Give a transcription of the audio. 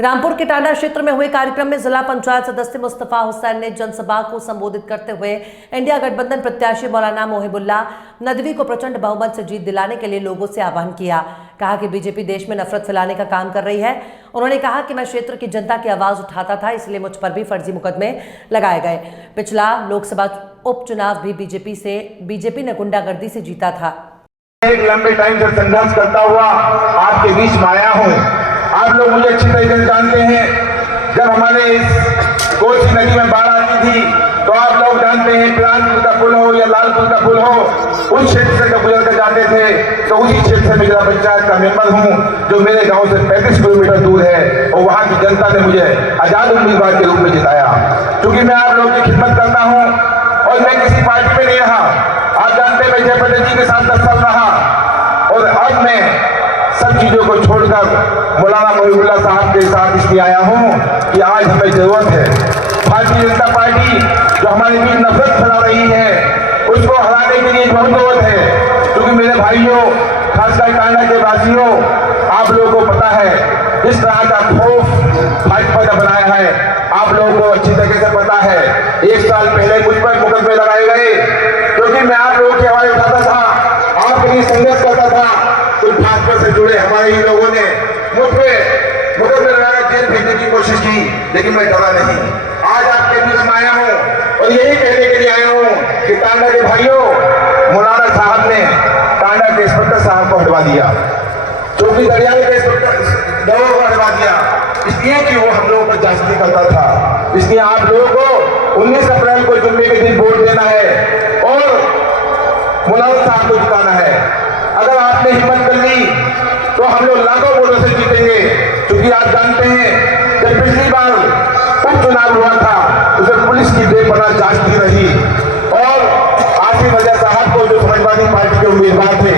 रामपुर के टांडा क्षेत्र में हुए कार्यक्रम में जिला पंचायत सदस्य मुस्तफा हुसैन ने जनसभा को संबोधित करते हुए इंडिया गठबंधन प्रत्याशी मौलाना मोहिबुल्लाह नदवी को प्रचंड बहुमत से जीत दिलाने के लिए लोगों से आह्वान किया। कहा कि बीजेपी देश में नफरत फैलाने का काम कर रही है। उन्होंने कहा कि मैं क्षेत्र की जनता की आवाज उठाता था, इसलिए मुझ पर भी फर्जी मुकदमे लगाए गए। पिछला लोकसभा उपचुनाव भी बीजेपी ने गुंडागर्दी से जीता था। एक लंबे टाइम से संघर्ष करता हुआ आपके बीच में आया हूँ। आप लोग मुझे अच्छी तरीके से जानते हैं। जब हमारे इस कोसी नदी में बाढ़ आती थी तो आप लोग जानते हैं, पिलानपुर का पुल हो या लालपुर का पुल हो, उस क्षेत्र से जब गुजर कर जाते थे तो उसी क्षेत्र से मैं जिला पंचायत का मेंबर हूँ, जो मेरे गांव से 35 किलोमीटर दूर है, और वहाँ की जनता ने मुझे आजाद उम्मीदवार के रूप में जिताया। क्योंकि मैं आप लोगों की खिदमत करता हूँ और मैं किसी पार्टी में नहीं रहा। आप जानते हैं मैं जयप्रकाश जी के साथ 10 साल रहा, और अब मैं सब चीजों को छोड़कर मौलाना मोहिबुल्लाह साहब के साथ इसलिए आया हूं कि आज हमें जरूरत है भारतीय जनता पार्टी जो हमारे बीच नफरत फैला रही है उसको हराने के लिए बहुत जरूरत है। क्योंकि मेरे भाइयों, खासकर टांडा के वासियों, आप लोगों को पता है इस तरह का खौफ भाजपा ने बनाया है। आप लोगों को अच्छी तरीके से पता है 1 साल पहले मुझ पर मुकदमे लगाए गए क्योंकि मैं आप लोगों की आवाज उठाता था, आपके लिए संघर्ष करता था। कुछ भाजपा से जुड़े हमारे ही लोगों ने मुझ पे मुकदमे लगाकर जेल भेजने की कोशिश की, लेकिन मैं डरा नहीं। आज आपके बीच में आया हूँ और यही कहने के लिए आया हूँ कि टांडा के भाइयों, मौलाना साहब ने टांडा के इंस्पेक्टर साहब को हटवा दिया, चौकी दरियाल के इंस्पेक्टर दवा को हटवा दिया, इसलिए कि वो हम लोगों पर जांच करता था। इसलिए आप लोगों को 19 अप्रैल को जुम्मे के दिन वोट देना है और मौलाना साहब को जिताना है। अगर आपने हिम्मत कर ली तो हम लोग लाखों वोटों से जीतेंगे। क्योंकि आप जानते हैं जब पिछली बार उपचुनाव हुआ था उसे पुलिस की बेपनाह जांच की रही और आसिफ अजहर साहब को, जो समाजवादी पार्टी के उम्मीदवार थे,